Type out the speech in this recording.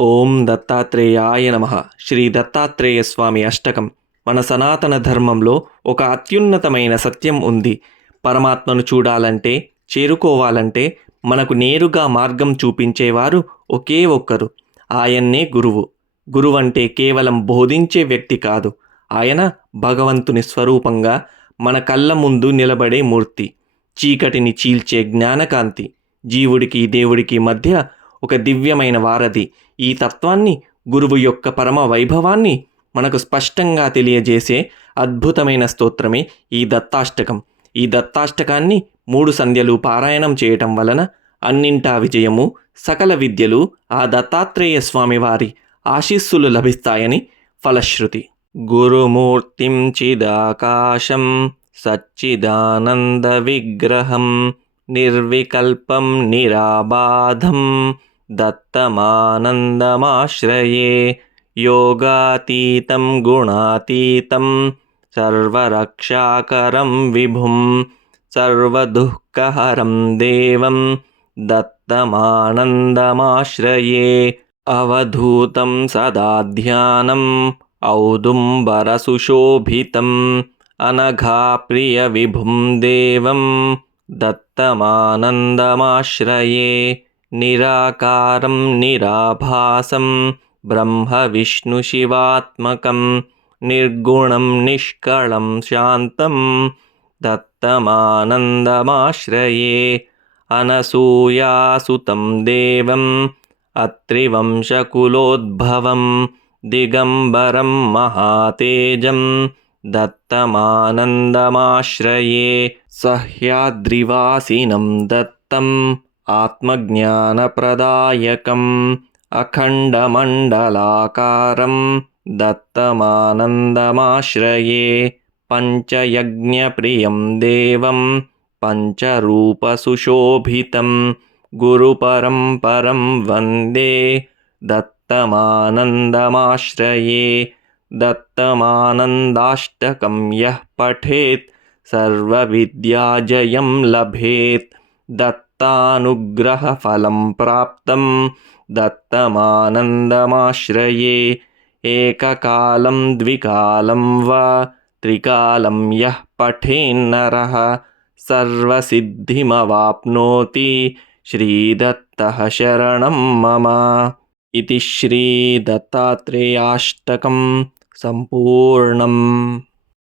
ఓం దత్తాత్రేయాయ నమః. శ్రీ దత్తాత్రేయ స్వామి అష్టకం. మన సనాతన ధర్మంలో ఒక అత్యున్నతమైన సత్యం ఉంది. పరమాత్మను చూడాలంటే, చేరుకోవాలంటే మనకు నేరుగా మార్గం చూపించేవారు ఒకే ఒక్కరు. ఆయన్నే గురువు. గురువంటే కేవలం బోధించే వ్యక్తి కాదు. ఆయన భగవంతుని స్వరూపంగా మన కళ్ళ ముందు నిలబడే మూర్తి. చీకటిని చీల్చే జ్ఞానకాంతి. జీవుడికి దేవుడికి మధ్య ఒక దివ్యమైన వారధి. ఈ తత్వాన్ని, గురువు యొక్క పరమ వైభవాన్ని మనకు స్పష్టంగా తెలియజేసే అద్భుతమైన స్తోత్రమే ఈ దత్తాష్టకం. ఈ దత్తాష్టకాన్ని 3 సంధ్యలు పారాయణం చేయటం వలన అన్నింటా విజయము, సకల విద్యలు ఆ దత్తాత్రేయ స్వామి వారి ఆశీస్సులు లభిస్తాయని ఫలశ్రుతి. గురుమూర్తిం చిదాకాశం సచ్చిదానంద విగ్రహం నిర్వికల్పం నిరాబాధం దత్తమానందమాశ్రయే. యోగాతీతం గుణాతీతం సర్వరక్షాకరం విభుం సర్వదుఃఖహరం దేవం దత్తమానందమాశ్రయే. అవధూతం సదా ధ్యానం ఔదుంబరసుశోభితం అనఘాప్రియ విభుం దేవం దత్తమానందమాశ్రయే. నిరాకారం నిరాభాసం బ్రహ్మ విష్ణు శివాత్మకం నిర్గుణం నిష్కళం శాంతం దత్తమానందమాశ్రయే. అనసూయాసుతం దేవం అత్రివంశకులోద్భవం దిగంబరం మహాతేజం దత్తమానందమాశ్రయే. సహ్యాద్రివాసినం దత్తం ఆత్మజ్ఞానప్రదాయకం అఖండమండలాకారం దత్తమానందమాశ్రయే. పంచయజ్ఞప్రియం దేవం పంచరూపసుశోభితం గురుపరంపరం వందే దత్తమానందమాశ్రయే. దత్తమానందాష్టకం యః పఠేత్ సర్వవిద్యాజయం లభేత్. దత్తానుగ్రహఫలం ప్రాప్తం దత్తమానందమాశ్రయే. ఏకకాలం ద్వికాలం వా త్రికాలం యః పఠేన్నరః సర్వసిద్ధిమవాప్నోతి. శ్రీదత్తః శరణం మమ. ఇతి శ్రీ దత్తాత్రేయాష్టకం సంపూర్ణం.